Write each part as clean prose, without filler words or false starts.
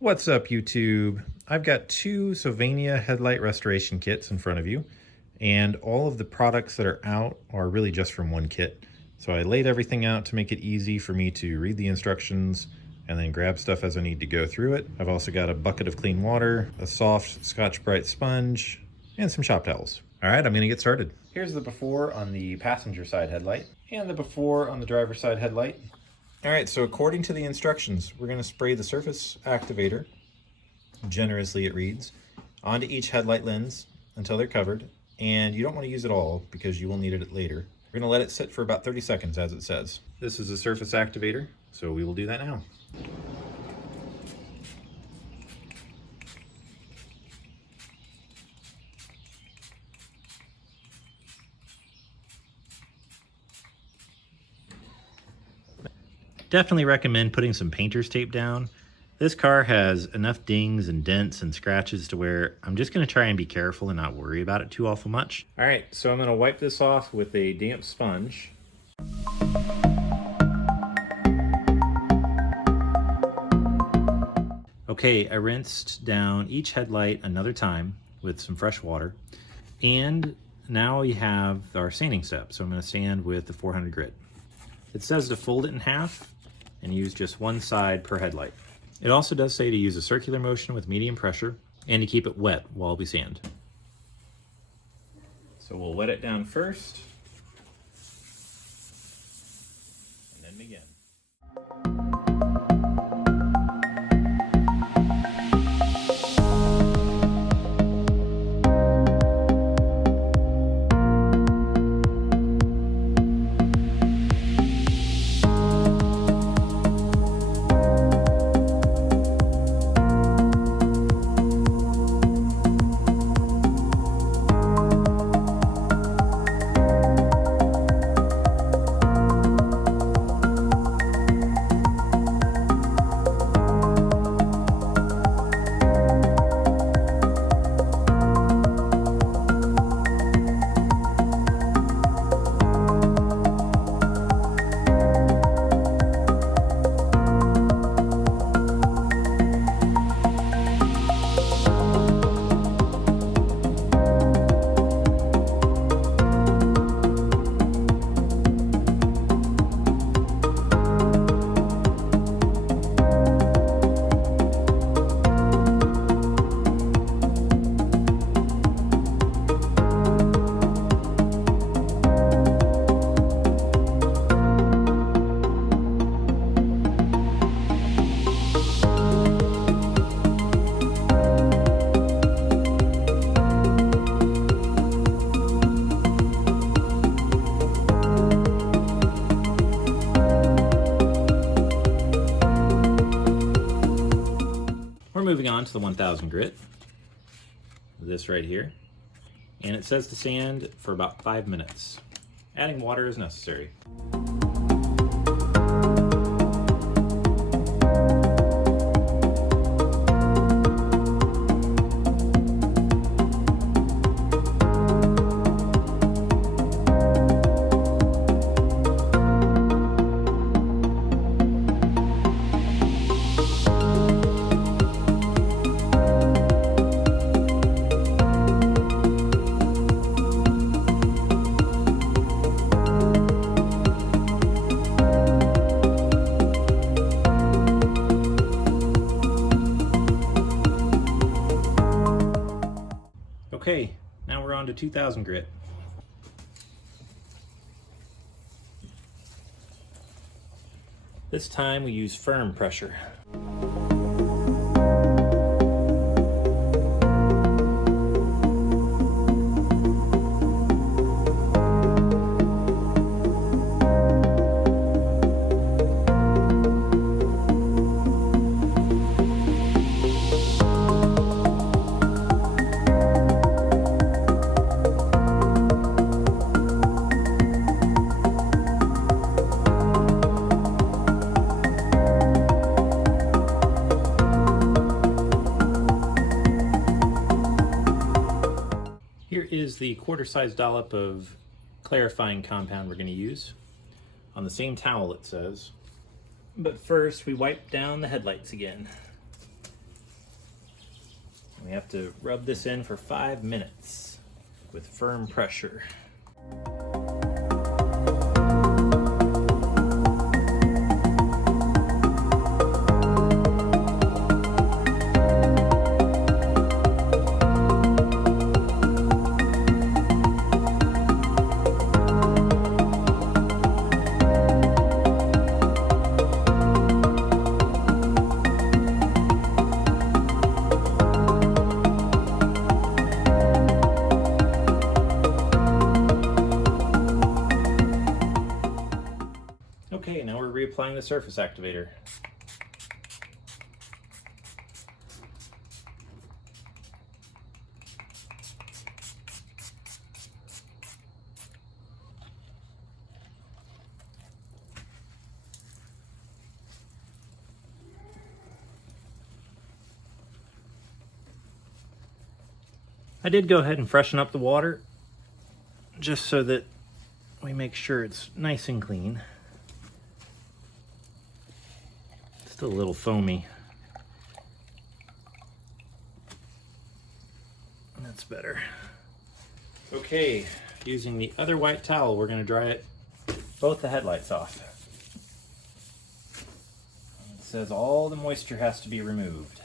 What's up, YouTube? I've got two Sylvania Headlight Restoration Kits in front of you, and all of the products that are out are really just from one kit. So I laid everything out to make it easy for me to read the instructions and then grab stuff as I need to go through it. I've also got a bucket of clean water, a soft Scotch-Brite sponge, and some shop towels. All right, I'm gonna get started. Here's the before on the passenger side headlight and the before on the driver's side headlight. All right, so according to the instructions, we're gonna spray the surface activator, generously it reads, onto each headlight lens until they're covered, and you don't wanna use it all because you will need it later. We're gonna let it sit for about 30 seconds as it says. This is a surface activator, so we will do that now. Definitely recommend putting some painter's tape down. This car has enough dings and dents and scratches to where I'm just gonna try and be careful and not worry about it too awful much. All right, so I'm gonna wipe this off with a damp sponge. Okay, I rinsed down each headlight another time with some fresh water. And now we have our sanding step. So I'm gonna sand with the 400 grit. It says to fold it in half and use just one side per headlight. It also does say to use a circular motion with medium pressure and to keep it wet while we sand. So we'll wet it down first and then begin. We're moving on to the 1000 grit, this right here, and it says to sand for about 5 minutes. Adding water is necessary. Okay, now we're on to 2000 grit. This time we use firm pressure. Here is the quarter-size dollop of clarifying compound we're going to use. On the same towel, it says. But first, we wipe down the headlights again. We have to rub this in for 5 minutes with firm pressure. Okay, now we're reapplying the surface activator. I did go ahead and freshen up the water just so that we make sure it's nice and clean. Still a little foamy. That's better. Okay, using the other white towel, we're going to dry both the headlights off. It says all the moisture has to be removed.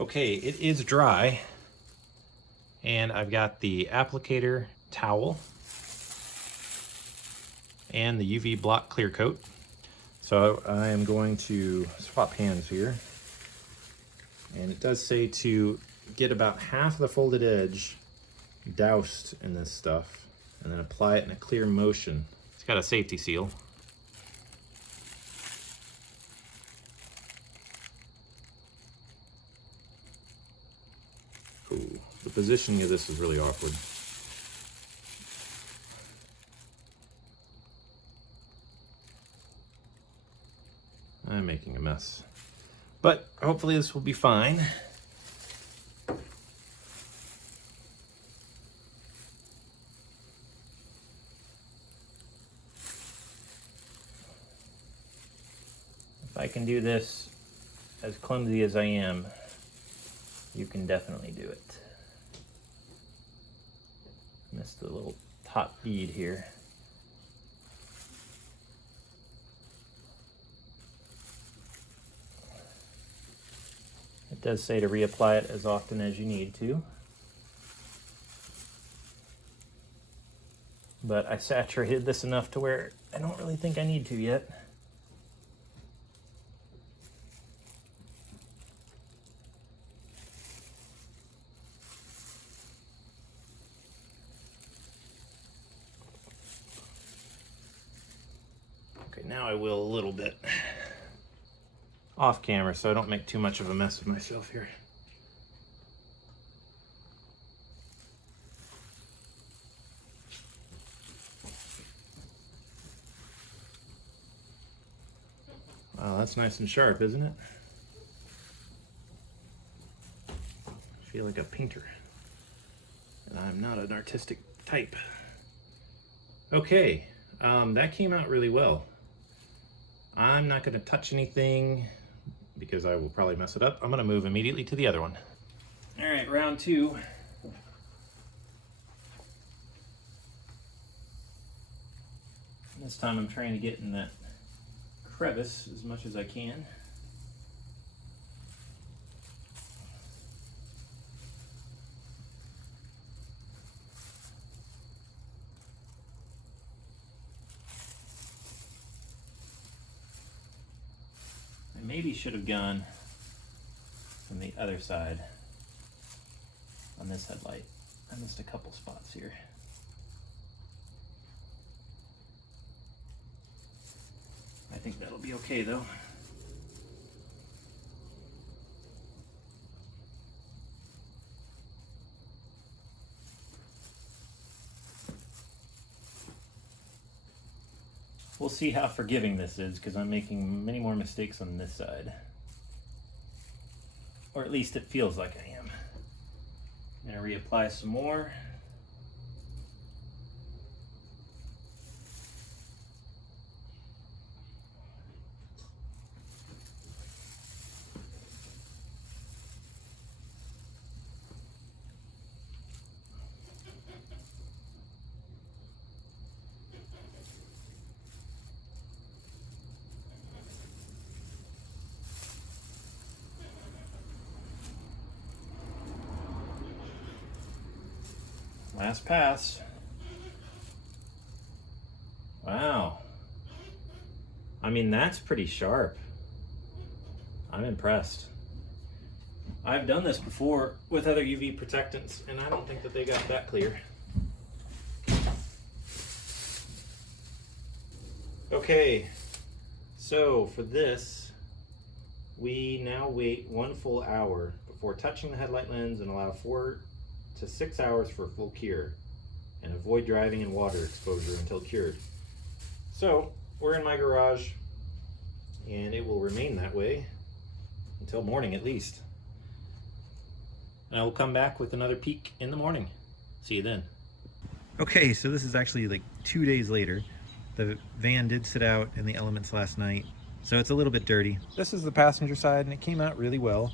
Okay, it is dry, and I've got the applicator towel and the UV block clear coat. So I am going to swap hands here. And it does say to get about half of the folded edge doused in this stuff and then apply it in a clear motion. It's got a safety seal. Ooh, the positioning of this is really awkward. I'm making a mess, but hopefully this will be fine. If I can do this as clumsy as I am, you can definitely do it. Missed the little top bead here. It does say to reapply it as often as you need to. But I saturated this enough to where I don't really think I need to yet. Okay, now I will a little bit. Off camera so I don't make too much of a mess of myself here. Wow, that's nice and sharp, isn't it? I feel like a painter, and I'm not an artistic type. Okay, that came out really well. I'm not going to touch anything because I will probably mess it up. I'm going to move immediately to the other one. All right, round two. This time I'm trying to get in that crevice as much as I can. I maybe should have gone from the other side on this headlight. I missed a couple spots here. I think that'll be okay though. We'll see how forgiving this is because I'm making many more mistakes on this side. Or at least it feels like I am. I'm going to reapply some more. Last pass. Wow. I mean, that's pretty sharp. I'm impressed. I've done this before with other UV protectants, and I don't think that they got that clear. Okay, so for this, we now wait 1 full hour before touching the headlight lens and allow 4 to 6 hours for full cure, and avoid driving in water exposure until cured. So we're in my garage, and it will remain that way until morning at least. And I will come back with another peek in the morning. See you then. Okay, so this is actually like 2 days later. The van did sit out in the elements last night, so it's a little bit dirty. This is the passenger side, and it came out really well.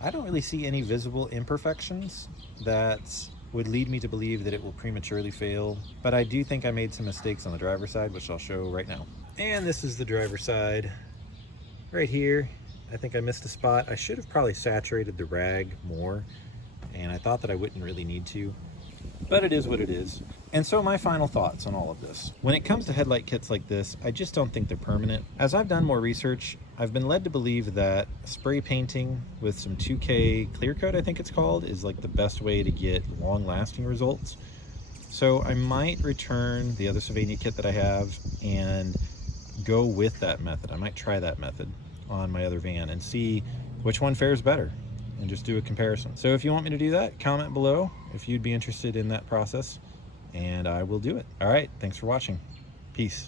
I don't really see any visible imperfections that would lead me to believe that it will prematurely fail, but I do think I made some mistakes on the driver's side, which I'll show right now. And this is the driver's side. Right here, I think I missed a spot. I should have probably saturated the rag more, and I thought that I wouldn't really need to, but it is what it is. And so my final thoughts on all of this. When it comes to headlight kits like this, I just don't think they're permanent. As I've done more research, I've been led to believe that spray painting with some 2K clear coat, I think it's called, is like the best way to get long-lasting results. So I might return the other Sylvania kit that I have and go with that method. I might try that method on my other van and see which one fares better, and just do a comparison. So if you want me to do that, comment below if you'd be interested in that process, and I will do it. All right, thanks for watching. Peace.